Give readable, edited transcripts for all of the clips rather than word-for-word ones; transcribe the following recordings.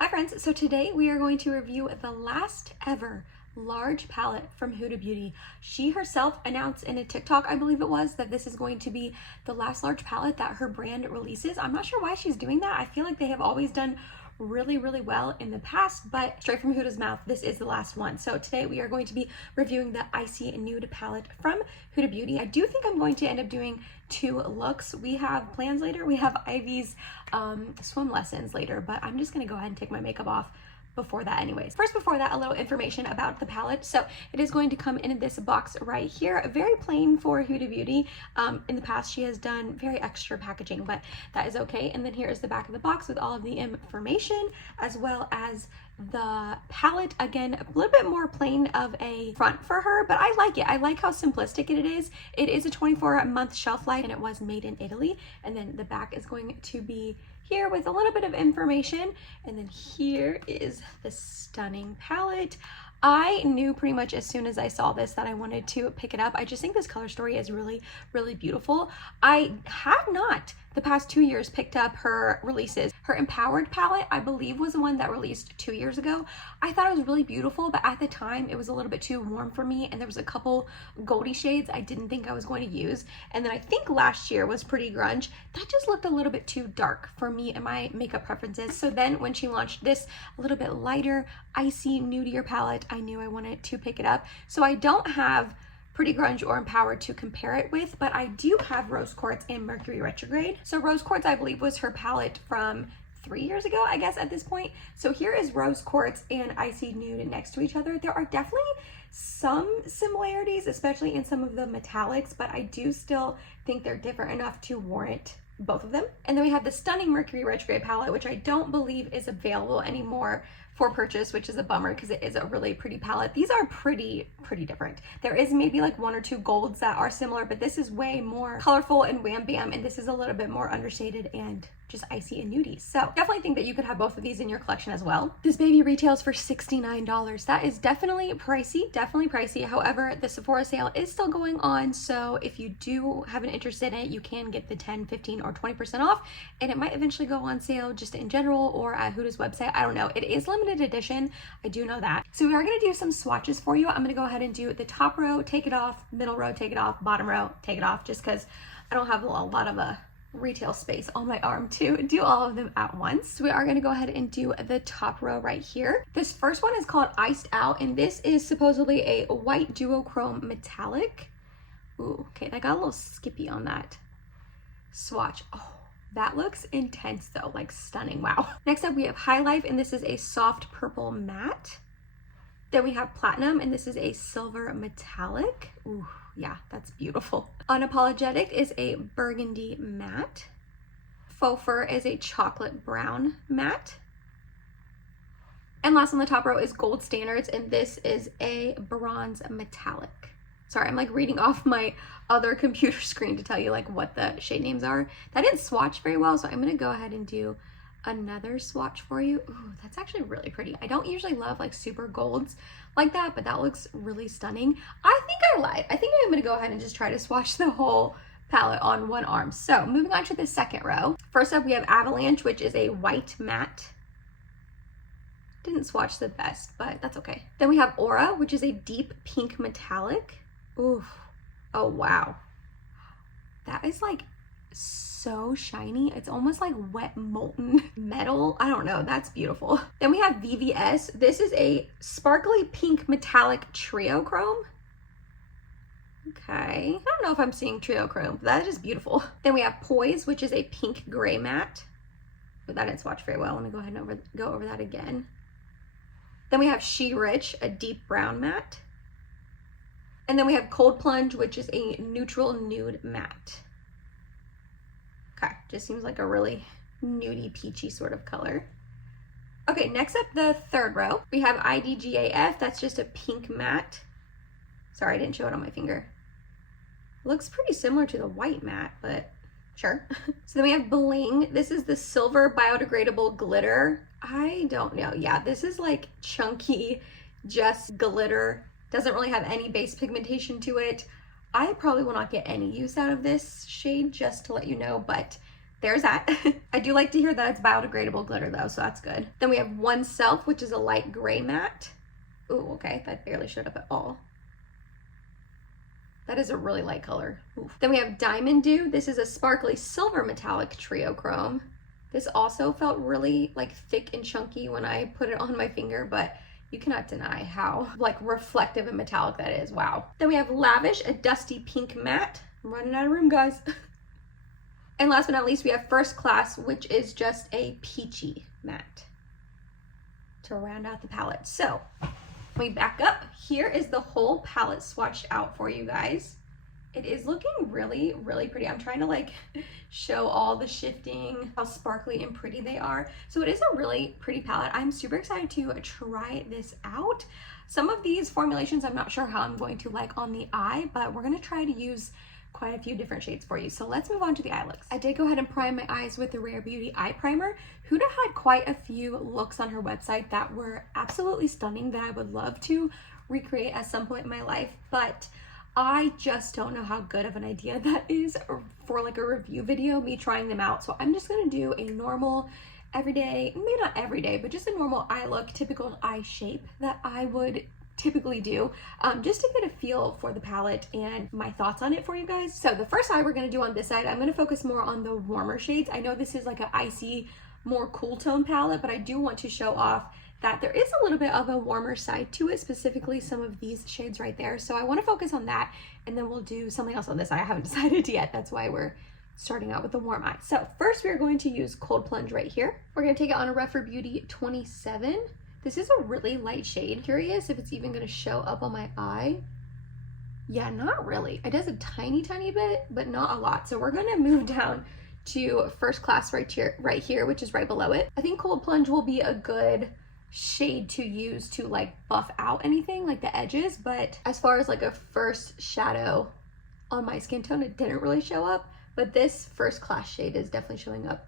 Hi friends, so today we are going to review the last ever large palette from Huda Beauty. She herself announced in a TikTok, I believe it was, that this is going to be the last large palette that her brand releases. I'm not sure why she's doing that. I feel like they have always done really well in the past, but straight from Huda's mouth, this is the last one. So today we are going to be reviewing the Icy Nude palette from Huda Beauty. I do think I'm going to end up doing two looks. We have plans later. We have Ivy's swim lessons later, but I'm just gonna go ahead and take my makeup off before that anyways. First, before that, a little information about the palette. So it is going to come in this box right here, very plain for Huda Beauty. In the past, she has done very extra packaging, but that is okay. And then here is the back of the box with all of the information, as well as the palette. Again, a little bit more plain of a front for her, but I like it. I like how simplistic it is. It is a 24-month shelf life, and it was made in Italy. And then the back is going to be here with a little bit of information, and then here is the stunning palette. I knew pretty much as soon as I saw this that I wanted to pick it up. I just think this color story is really beautiful. I have not the past 2 years picked up her releases. Her Empowered palette, I believe, was the one that released 2 years ago. I thought it was really beautiful, but at the time it was a little bit too warm for me, and there was a couple goldy shades I didn't think I was going to use. And then I think last year was Pretty Grunge. That just looked a little bit too dark for me and my makeup preferences. So then when she launched this a little bit lighter, icy, nudier palette, I knew I wanted to pick it up. So I don't have Pretty Grunge or Empowered to compare it with, but I do have Rose Quartz and Mercury Retrograde. So Rose Quartz, I believe, was her palette from 3 years ago, I guess, at this point. So here is Rose Quartz and Icy Nude next to each other. There are definitely some similarities, especially in some of the metallics, but I do still think they're different enough to warrant both of them. And then we have the stunning Mercury Retrograde palette, which I don't believe is available anymore for purchase, which is a bummer because it is a really pretty palette. These are pretty different. There is maybe like one or two golds that are similar, but this is way more colorful and wham bam, and this is a little bit more understated and just icy and nudie. So definitely think that you could have both of these in your collection as well. This baby retails for $69. That is definitely pricey. However, the Sephora sale is still going on, so if you do have an interest in it, you can get the 10, 15, or 20% off, and it might eventually go on sale just in general or at Huda's website. I don't know. It is limited edition. I do know that. So we are going to do some swatches for you. I'm going to go ahead and do the top row, take it off, middle row, take it off, bottom row, take it off, just because I don't have a lot of retail space on my arm to do all of them at once. So we are going to go ahead and do the top row right here. This first one is called Iced Out, and this is supposedly a white duochrome metallic. Ooh, okay, that got a little skippy on that swatch. Oh, that looks intense though, like stunning. Wow. Next up we have High Life, and this is a soft purple matte. Then we have Platinum, and this is a silver metallic. Ooh, yeah, that's beautiful. Unapologetic is a burgundy matte. Faux Fur is a chocolate brown matte. And last on the top row is Gold Standards, and this is a bronze metallic. Sorry, I'm like reading off my other computer screen to tell you like what the shade names are. That didn't swatch very well, so I'm gonna go ahead and do another swatch for you. Ooh, that's actually really pretty. I don't usually love like super golds like that, but that looks really stunning. I think I lied. I think I'm gonna go ahead and just try to swatch the whole palette on one arm. So moving on to the second row. First up we have Avalanche, which is a white matte. Didn't swatch the best, but that's okay. Then we have Aura, which is a deep pink metallic. Ooh, oh wow. That is like so shiny. It's almost like wet molten metal. I don't know, that's beautiful. Then we have VVS. This is a sparkly pink metallic trio chrome. Okay, I don't know if I'm seeing trio chrome, but that is beautiful. Then we have Poise, which is a pink gray matte. But that didn't swatch very well. Let me go ahead and go over that again. Then we have She Rich, a deep brown matte. And then we have Cold Plunge, which is a neutral nude matte. Okay, just seems like a really nudie, peachy sort of color. Okay, next up, the third row, we have IDGAF. That's just a pink matte. Sorry, I didn't show it on my finger. Looks pretty similar to the white matte, but sure. So then we have Bling. This is the silver biodegradable glitter. I don't know. Yeah, this is like chunky, just glitter. Doesn't really have any base pigmentation to it. I probably will not get any use out of this shade, just to let you know, but there's that. I do like to hear that it's biodegradable glitter though, so that's good. Then we have One Self, which is a light gray matte. Ooh, okay, that barely showed up at all. That is a really light color. Oof. Then we have Diamond Dew. This is a sparkly silver metallic trio chrome. This also felt really like thick and chunky when I put it on my finger, but you cannot deny how like reflective and metallic that is. Wow. Then we have Lavish, a dusty pink matte. I'm running out of room, guys. And last but not least, we have First Class, which is just a peachy matte to round out the palette. So we back up. Here is the whole palette swatched out for you guys. It is looking really, really pretty. I'm trying to like show all the shifting, how sparkly and pretty they are. So it is a really pretty palette. I'm super excited to try this out. Some of these formulations, I'm not sure how I'm going to like on the eye, but we're gonna try to use quite a few different shades for you. So let's move on to the eye looks. I did go ahead and prime my eyes with the Rare Beauty eye primer. Huda had quite a few looks on her website that were absolutely stunning that I would love to recreate at some point in my life, but I just don't know how good of an idea that is for like a review video, me trying them out. So I'm just gonna do a normal, everyday, maybe not every day, but just a normal eye look, typical eye shape that I would typically do, just to get a feel for the palette and my thoughts on it for you guys. So the first eye we're gonna do on this side, I'm gonna focus more on the warmer shades. I know this is like an icy, more cool tone palette, but I do want to show off that there is a little bit of a warmer side to it, specifically some of these shades right there. So I want to focus on that, and then we'll do something else on this eye. I haven't decided yet. That's why we're starting out with the warm eye. So first we're going to use Cold Plunge right here. We're going to take it on a Referral Beauty 27. This is a really light shade. Curious if it's even going to show up on my eye. Yeah, not really. It does a tiny bit, but not a lot. So we're going to move down to First Class right here, which is right below it. I think Cold Plunge will be a good shade to use to like buff out anything like the edges, but as far as like a first shadow on my skin tone, it didn't really show up, but this First Class shade is definitely showing up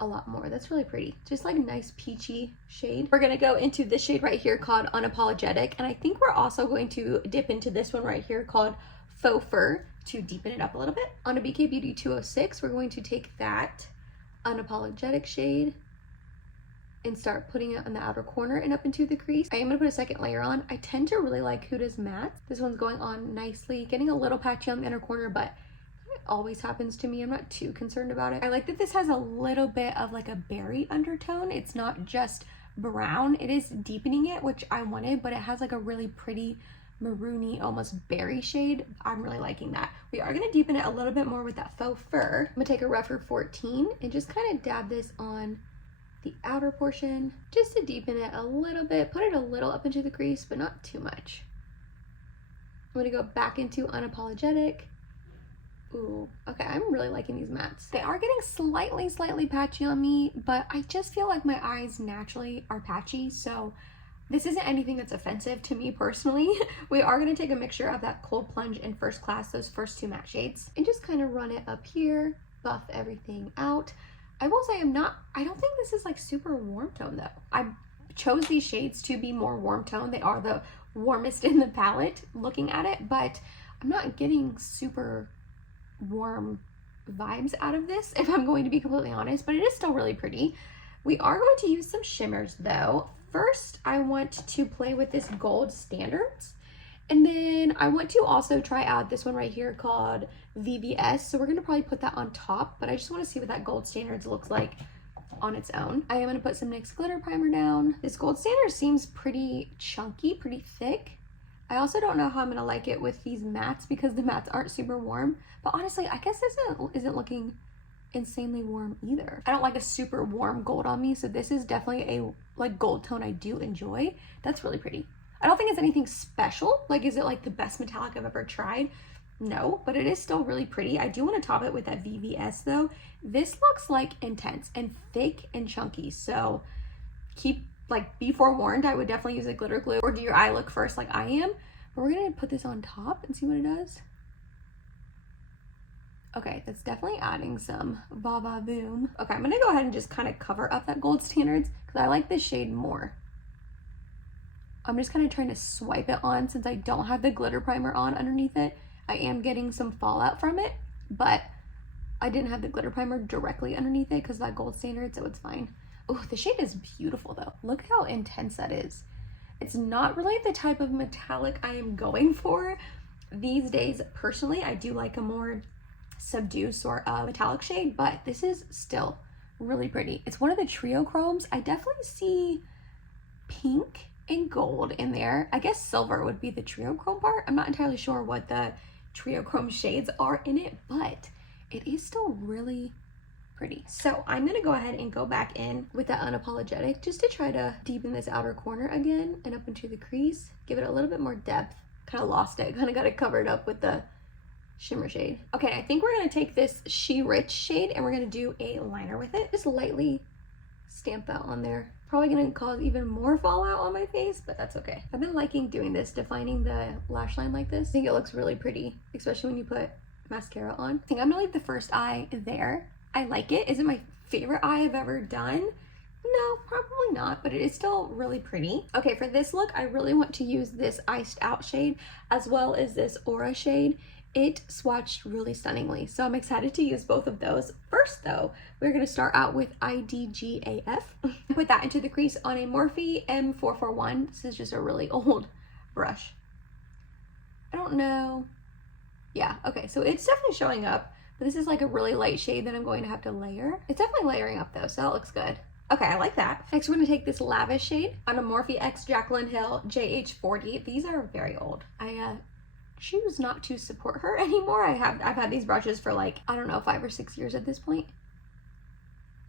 a lot more. That's really pretty, just like a nice peachy shade. We're gonna go into this shade right here called Unapologetic, and I think we're also going to dip into this one right here called Faux Fur to deepen it up a little bit. On a BK Beauty 206, we're going to take that Unapologetic shade and start putting it on the outer corner and up into the crease. I am gonna put a second layer on. I tend to really like Huda's matte. This one's going on nicely, getting a little patchy on the inner corner, but it always happens to me. I'm not too concerned about it. I like that this has a little bit of like a berry undertone. It's not just brown. It is deepening it, which I wanted, but it has like a really pretty maroony, almost berry shade. I'm really liking that. We are gonna deepen it a little bit more with that Faux Fur. I'm gonna take a Referral 14 and just kind of dab this on the outer portion just to deepen it a little bit, put it a little up into the crease, but not too much. I'm gonna go back into Unapologetic. Ooh, okay, I'm really liking these mattes. They are getting slightly patchy on me, but I just feel like my eyes naturally are patchy, so this isn't anything that's offensive to me personally. We are gonna take a mixture of that Cold Plunge and First Class, those first two matte shades, and just kind of run it up here, buff everything out. I will say I don't think this is like super warm tone though. I chose these shades to be more warm tone. They are the warmest in the palette looking at it, but I'm not getting super warm vibes out of this, if I'm going to be completely honest, but it is still really pretty. We are going to use some shimmers though. First, I want to play with this Gold Standards. And then I want to also try out this one right here called VVS. So we're going to probably put that on top, but I just want to see what that Gold Standards looks like on its own. I am going to put some NYX glitter primer down. This Gold Standards seems pretty chunky, pretty thick. I also don't know how I'm going to like it with these mattes because the mattes aren't super warm. But honestly, I guess this isn't looking insanely warm either. I don't like a super warm gold on me, so this is definitely a like gold tone I do enjoy. That's really pretty. I don't think it's anything special. Like, is it like the best metallic I've ever tried? No, but it is still really pretty. I do want to top it with that VVS though. This looks like intense and thick and chunky. So be forewarned. I would definitely use a glitter glue or do your eye look first like I am. But we're going to put this on top and see what it does. Okay, that's definitely adding some boom. Okay, I'm going to go ahead and just kind of cover up that Gold Standards because I like this shade more. I'm just kind of trying to swipe it on since I don't have the glitter primer on underneath it. I am getting some fallout from it, but I didn't have the glitter primer directly underneath it because of that gold standard, so it's fine. Oh, the shade is beautiful though. Look how intense that is. It's not really the type of metallic I am going for these days. Personally, I do like a more subdued sort of metallic shade, but this is still really pretty. It's one of the trio chromes. I definitely see pink and gold in there. I guess silver would be the trio chrome part. I'm not entirely sure what the trio chrome shades are in it, but it is still really pretty. So I'm gonna go ahead and go back in with the Unapologetic just to try to deepen this outer corner again and up into the crease, give it a little bit more depth. Kind of lost it, kind of got it covered up with the shimmer shade. Okay, I think we're gonna take this She Rich shade and we're gonna do a liner with it. Just lightly stamp that on there. Probably gonna cause even more fallout on my face, but that's okay. I've been liking doing this, defining the lash line like this. I think it looks really pretty, especially when you put mascara on. I think I'm gonna leave the first eye there. I like it. Is it my favorite eye I've ever done? No, probably not, but it is still really pretty. Okay, for this look, I really want to use this Iced Out shade as well as this Aura shade. It swatched really stunningly, so I'm excited to use both of those. First though, we're gonna start out with IDGAF. Put that into the crease on a Morphe M441. This is just a really old brush. I don't know. Yeah, okay, so it's definitely showing up, but this is like a really light shade that I'm going to have to layer. It's definitely layering up though, so that looks good. Okay, I like that. Next, we're gonna take this Lavish shade on a Morphe X Jaclyn Hill JH40. These are very old. I choose not to support her anymore. I've had these brushes for like, I don't know, 5 or 6 years at this point.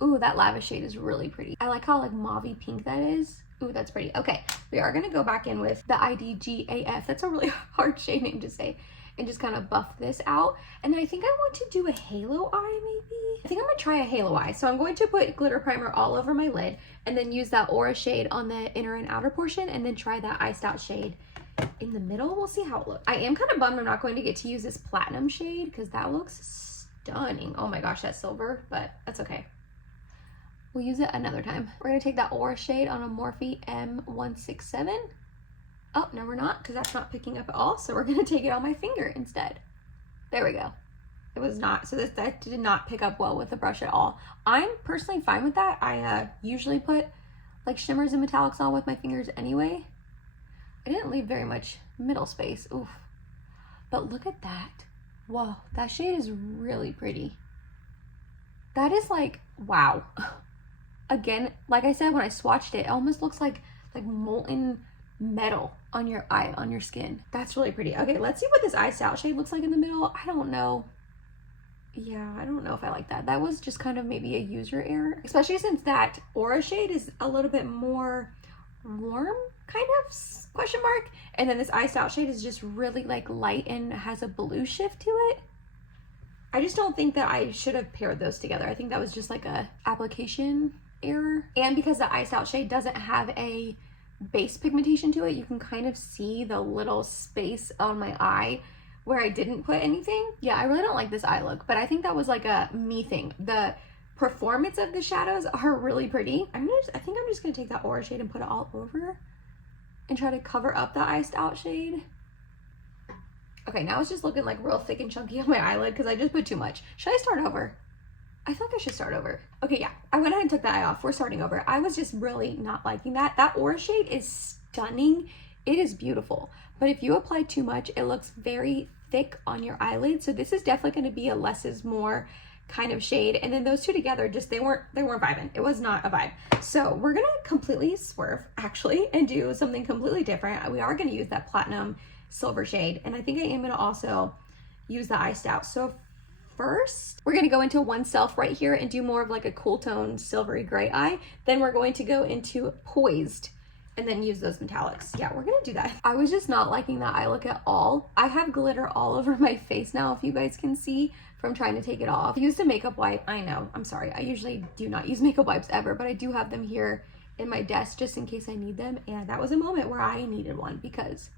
Ooh, that Lavish shade is really pretty. I like how like mauve pink that is. Ooh, that's pretty. Okay, we are gonna go back in with the IDGAF. That's a really hard shade name to say. And just kind of buff this out. And then I think I want to do a halo eye maybe. I think I'm gonna try a halo eye. So I'm going to put glitter primer all over my lid and then use that Aura shade on the inner and outer portion and then try that Iced Out shade in the middle. We'll see how it looks. I am kind of bummed I'm not going to get to use this platinum shade because that looks stunning. Oh my gosh, that silver, but that's okay. We'll use it another time. We're gonna take that Aura shade on a Morphe M167. Oh, no, we're not, because that's not picking up at all. So we're gonna take it on my finger instead. There we go. It was not, so that did not pick up well with the brush at all. I'm personally fine with that. I usually put like shimmers and metallics on with my fingers anyway. I didn't leave very much middle space, oof. But look at that. Whoa, that shade is really pretty. That is like, wow. Again, like I said, when I swatched it, it almost looks like molten metal on your eye, on your skin. That's really pretty. Okay, let's see what this Iced Out shade looks like in the middle. I don't know. Yeah, I don't know if I like that. That was just kind of maybe a user error, especially since that Aura shade is a little bit more warm, kind of, question mark. And then this Iced Out shade is just really like light and has a blue shift to it. I just don't think that I should have paired those together. I think that was just like a application error. And because the Iced Out shade doesn't have a base pigmentation to it, you can kind of see the little space on my eye where I didn't put anything. Yeah, I really don't like this eye look, but I think that was like a me thing. The performance of the shadows are really pretty. I think I'm just gonna take that Aura shade and put it all over and try to cover up the Iced Out shade. Okay, now it's just looking like real thick and chunky on my eyelid because I just put too much. Should I start over? I feel like I should start over. Okay, yeah, I went ahead and took that eye off. We're starting over. I was just really not liking that. That Aura shade is stunning. It is beautiful. But if you apply too much, it looks very thick on your eyelid. So this is definitely going to be a less is more kind of shade. And then those two together, just they weren't vibing. It was not a vibe. So we're going to completely swerve actually and do something completely different. We are going to use that platinum silver shade. And I think I am going to also use the Iced Out. So first, we're gonna go into Oneself right here and do more of like a cool tone silvery gray eye. Then we're going to go into Poised and then use those metallics. Yeah, we're gonna do that. I was just not liking that eye look at all. I have glitter all over my face now, if you guys can see, from trying to take it off. I used a makeup wipe. I know, I'm sorry. I usually do not use makeup wipes ever, but I do have them here in my desk just in case I need them. And that was a moment where I needed one because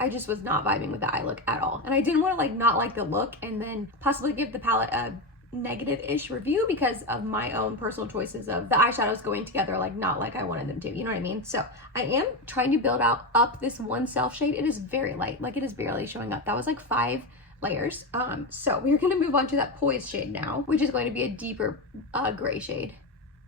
I just was not vibing with the eye look at all. And I didn't want to like not like the look and then possibly give the palette a negative-ish review because of my own personal choices of the eyeshadows going together like not like I wanted them to, you know what I mean? So I am trying to build up this Oneself shade. It is very light, like it is barely showing up. That was like 5 layers. So we're gonna move on to that Poise shade now, which is going to be a deeper gray shade.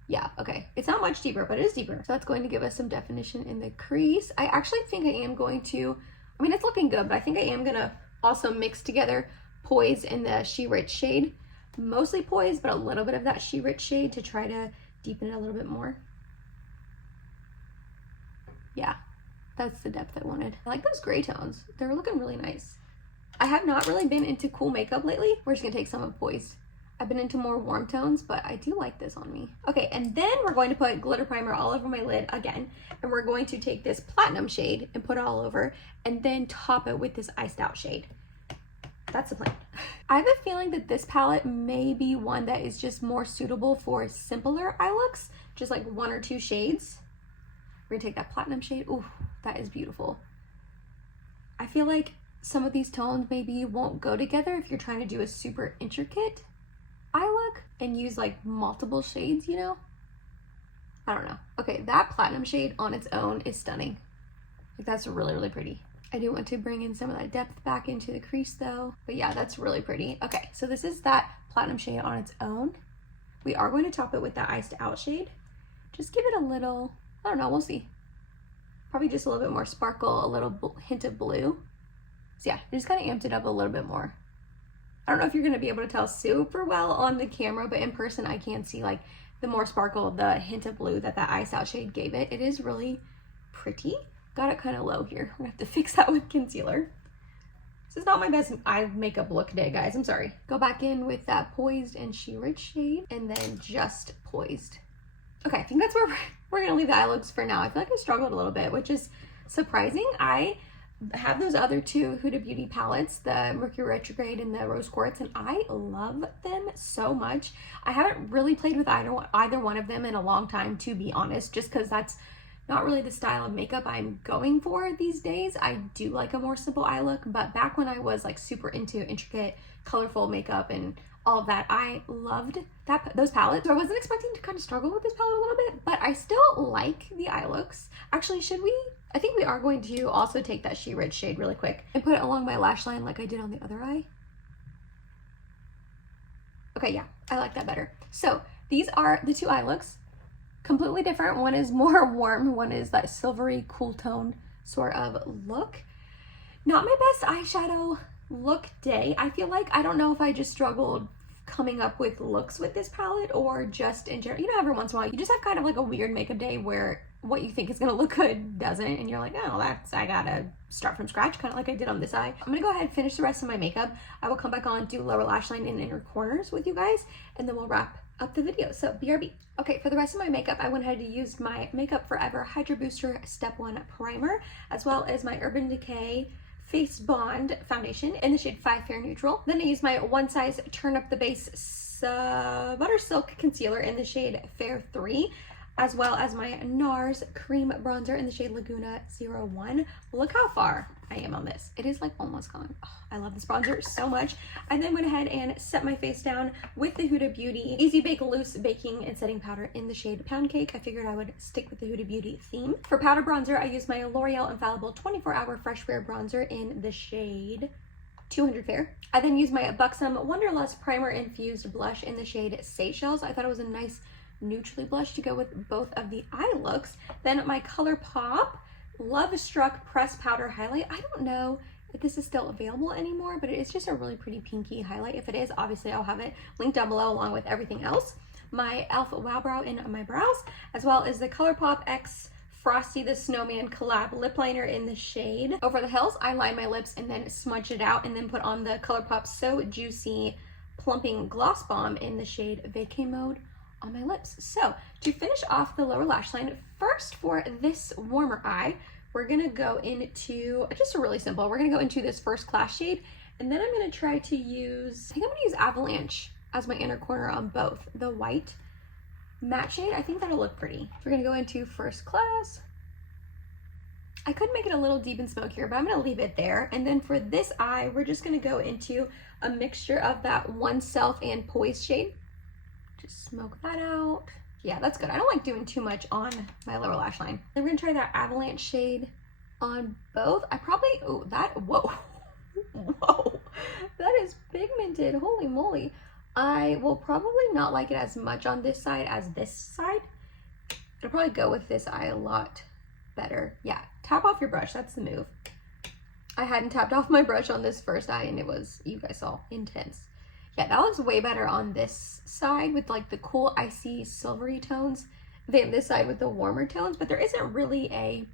Yeah, okay. It's not much deeper, but it is deeper. So that's going to give us some definition in the crease. I actually think I am going to, I mean, it's looking good, but I think I am gonna also mix together Poise and the She Rich shade. Mostly Poise, but a little bit of that She Rich shade to try to deepen it a little bit more. Yeah, that's the depth I wanted. I like those gray tones. They're looking really nice. I have not really been into cool makeup lately. We're just gonna take some of Poise. I've been into more warm tones, but I do like this on me. Okay, and then we're going to put glitter primer all over my lid again, and we're going to take this platinum shade and put it all over, and then top it with this iced out shade. That's the plan. I have a feeling that this palette may be one that is just more suitable for simpler eye looks, just like 1 or 2 shades. We're gonna take that platinum shade. Ooh, that is beautiful. I feel like some of these tones maybe won't go together if you're trying to do a super intricate eye look and use like multiple shades, you know? I don't know. Okay, that platinum shade on its own is stunning. Like, that's really, really pretty. I do want to bring in some of that depth back into the crease though. But yeah, that's really pretty. Okay, so this is that platinum shade on its own. We are going to top it with that iced out shade. Just give it a little, I don't know, we'll see. Probably just a little bit more sparkle, a little hint of blue. So yeah, just kind of amped it up a little bit more. I don't know if you're gonna be able to tell super well on the camera, but in person I can see like the more sparkle, the hint of blue that ice out shade gave it. It is really pretty. Got it kind of low here. I'm gonna have to fix that with concealer. This is not my best eye makeup look day, guys. I'm sorry. Go back in with that Poised and She Rich shade and then just Poised. Okay, I think that's where we're gonna leave the eye looks for now. I feel like I struggled a little bit, which is surprising. I have those other 2 Huda Beauty palettes, the Mercury Retrograde and the Rose Quartz, and I love them so much. I haven't really played with either one of them in a long time, to be honest, just because that's not really the style of makeup I'm going for these days. I do like a more simple eye look, but back when I was like super into intricate, colorful makeup and all of that, I loved those palettes. So I wasn't expecting to kind of struggle with this palette a little bit, but I still like the eye looks. Actually, I think we are going to also take that She Rich shade really quick and put it along my lash line like I did on the other eye. Okay, yeah, I like that better. So these are the 2 eye looks. Completely different. One is more warm, one is that silvery, cool tone sort of look. Not my best eyeshadow look day. I feel like, I don't know if I just struggled coming up with looks with this palette or just in general, you know, every once in a while you just have kind of like a weird makeup day where what you think is gonna look good doesn't, and you're like, oh, I gotta start from scratch, kind of like I did on this eye. I'm gonna go ahead and finish the rest of my makeup. I will come back on, do lower lash line and inner corners with you guys, and then we'll wrap up the video. So BRB. Okay, for the rest of my makeup, I went ahead and used my Makeup Forever Hydra Booster Step 1 Primer, as well as my Urban Decay Face Bond Foundation in the shade 5 Fair Neutral. Then I used my One Size Turn Up the Base Butter Silk Concealer in the shade Fair 3, as well as my NARS Cream Bronzer in the shade Laguna 01. Look how far I am on this. It is like almost gone. Oh, I love this bronzer so much. I then went ahead and set my face down with the Huda Beauty Easy Bake Loose Baking and Setting Powder in the shade Pound Cake. I figured I would stick with the Huda Beauty theme. For powder bronzer, I used my L'Oreal Infallible 24-Hour Fresh Wear Bronzer in the shade 200 Fair. I then used my Buxom Wanderlust Primer Infused Blush in the shade Seychelles. I thought it was a nice neutrally blush to go with both of the eye looks. Then my Colourpop Love Struck Press Powder Highlight. I don't know if this is still available anymore, but it is just a really pretty pinky highlight. If it is, obviously I'll have it linked down below along with everything else. My e.l.f. Wow Brow in my brows, as well as the Colourpop X Frosty the Snowman collab lip liner in the shade Over the Hills. I line my lips and then smudge it out and then put on the Colourpop So Juicy Plumping Gloss Bomb in the shade Vacay Mode on my lips. So to finish off the lower lash line, first for this warmer eye, we're gonna go into just a really simple, we're gonna go into this First Class shade, and then I'm gonna try to use, I think I'm gonna use Avalanche as my inner corner on both. The white matte shade, I think that'll look pretty. We're gonna go into First Class. I could make it a little deep and smokier, but I'm gonna leave it there. And then for this eye, we're just gonna go into a mixture of that One Self and Poise shade. Just smoke that out. Yeah, that's good. I don't like doing too much on my lower lash line. Then we're gonna try that Avalanche shade on both. I probably, oh, that, whoa, whoa. That is pigmented, holy moly. I will probably not like it as much on this side as this side. I'll probably go with this eye a lot better. Yeah, tap off your brush, that's the move. I hadn't tapped off my brush on this first eye and it was, you guys saw, intense. Yeah, that looks way better on this side with like the cool icy silvery tones than this side with the warmer tones, but there isn't really a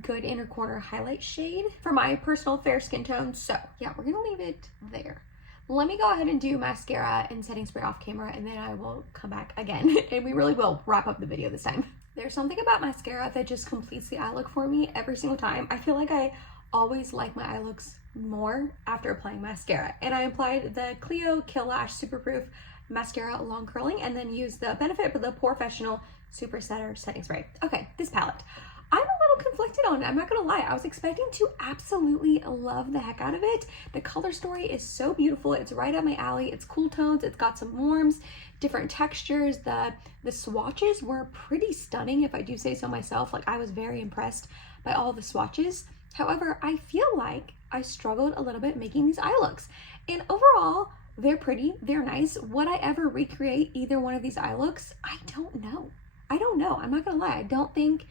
good inner corner highlight shade for my personal fair skin tone. So yeah, we're gonna leave it there. Let me go ahead and do mascara and setting spray off camera, and then I will come back again and we really will wrap up the video this time. There's something about mascara that just completes the eye look for me every single time. I feel like I always like my eye looks more after applying mascara, and I applied the Clio Kill Lash Super Proof mascara long curling and then used the Benefit of the Professional Super Setter setting spray. Okay, this palette, I'm a little conflicted on it, I'm not gonna lie. I was expecting to absolutely love the heck out of it. The color story is so beautiful, it's right up my alley, it's cool tones, it's got some warms, different textures. The swatches were pretty stunning, if I do say so myself. Like, I was very impressed by all the swatches. However, I feel like I struggled a little bit making these eye looks, and overall they're pretty, they're nice. Would I ever recreate either one of these eye looks? I don't know. I'm not gonna lie, I don't think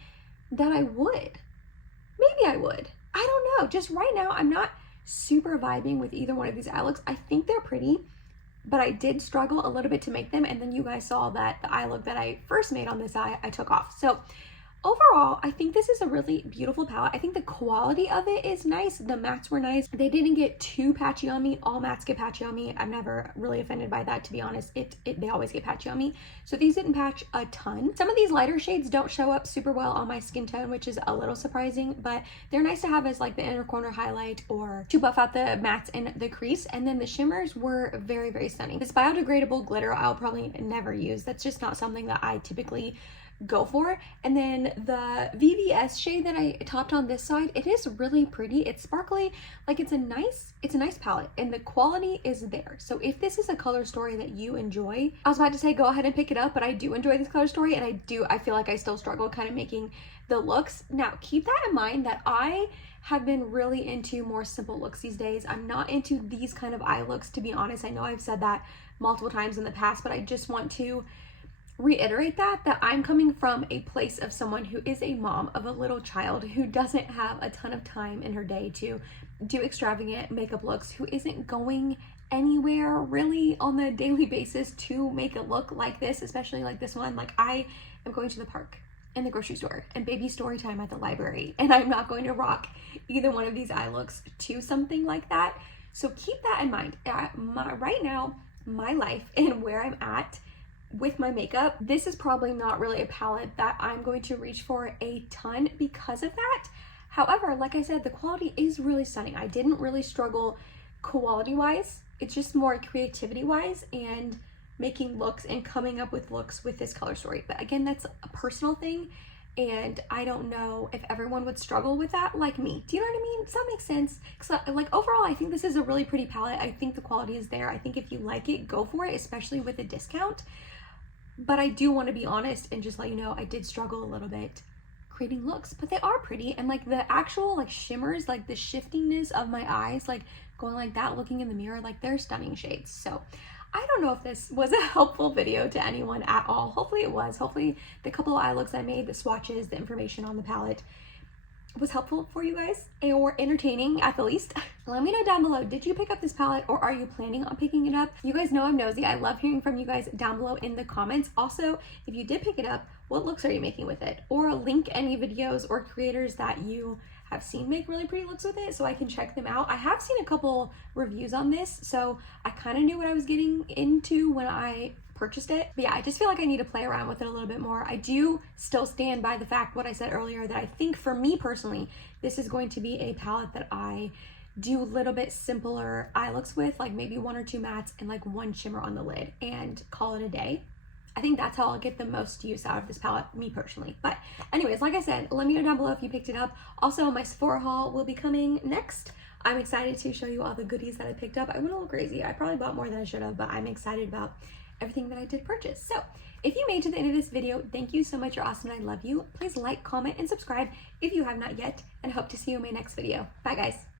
that I would. Maybe I would, I don't know. Just right now I'm not super vibing with either one of these eye looks. I think they're pretty, but I did struggle a little bit to make them, and then you guys saw that the eye look that I first made on this eye I took off. So overall, I think this is a really beautiful palette. I think the quality of it is nice. The mattes were nice. They didn't get too patchy on me. All mattes get patchy on me. I'm never really offended by that, to be honest. They always get patchy on me. So these didn't patch a ton. Some of these lighter shades don't show up super well on my skin tone, which is a little surprising, but they're nice to have as like the inner corner highlight or to buff out the mattes in the crease. And then the shimmers were very, very stunning. This biodegradable glitter I'll probably never use. That's just not something that I typically go for. And then the VVS shade that I topped on this side, it is really pretty. It's sparkly, like it's a nice palette, and the quality is there. So if this is a color story that you enjoy, I was about to say go ahead and pick it up, but I do enjoy this color story, and I feel like I still struggle kind of making the looks. Now keep that in mind that I have been really into more simple looks these days. I'm not into these kind of eye looks, to be honest. I know I've said that multiple times in the past, but I just want to reiterate that I'm coming from a place of someone who is a mom of a little child who doesn't have a ton of time in her day to do extravagant makeup looks, who isn't going anywhere really on the daily basis to make a look like this, especially like this one. Like, I am going to the park and the grocery store and baby story time at the library, and I'm not going to rock either one of these eye looks to something like that. So keep that in mind. Right now, my life and where I'm at with my makeup, this is probably not really a palette that I'm going to reach for a ton because of that. However, like I said, the quality is really stunning. I didn't really struggle quality wise. It's just more creativity wise and making looks and coming up with looks with this color story. But again, that's a personal thing, and I don't know if everyone would struggle with that like me. Do you know what I mean? Does that make sense? Because like overall, I think this is a really pretty palette. I think the quality is there. I think if you like it, go for it, especially with a discount. But I do want to be honest and just let you know I did struggle a little bit creating looks, but they are pretty. And like the actual like shimmers, like the shiftiness of my eyes, like going like that, looking in the mirror, like they're stunning shades. So I don't know if this was a helpful video to anyone at all. Hopefully it was. Hopefully the couple of eye looks I made, the swatches, the information on the palette was helpful for you guys, or entertaining at the least. Let me know down below, did you pick up this palette or are you planning on picking it up? You guys know I'm nosy. I love hearing from you guys down below in the comments. Also, if you did pick it up, what looks are you making with it? Or link any videos or creators that you have seen make really pretty looks with it so I can check them out. I have seen a couple reviews on this, so I kind of knew what I was getting into when I purchased it. But yeah, I just feel like I need to play around with it a little bit more. I do still stand by the fact, what I said earlier, that I think for me personally, this is going to be a palette that I do a little bit simpler eye looks with, like maybe 1 or 2 mattes and like 1 shimmer on the lid and call it a day. I think that's how I'll get the most use out of this palette, me personally. But anyways, like I said, let me know down below if you picked it up. Also, my Sephora haul will be coming next. I'm excited to show you all the goodies that I picked up. I went a little crazy. I probably bought more than I should have, but I'm excited about everything that I did purchase. So if you made to the end of this video, thank you so much. You're awesome and I love you. Please like, comment, and subscribe if you have not yet, and I hope to see you in my next video. Bye guys.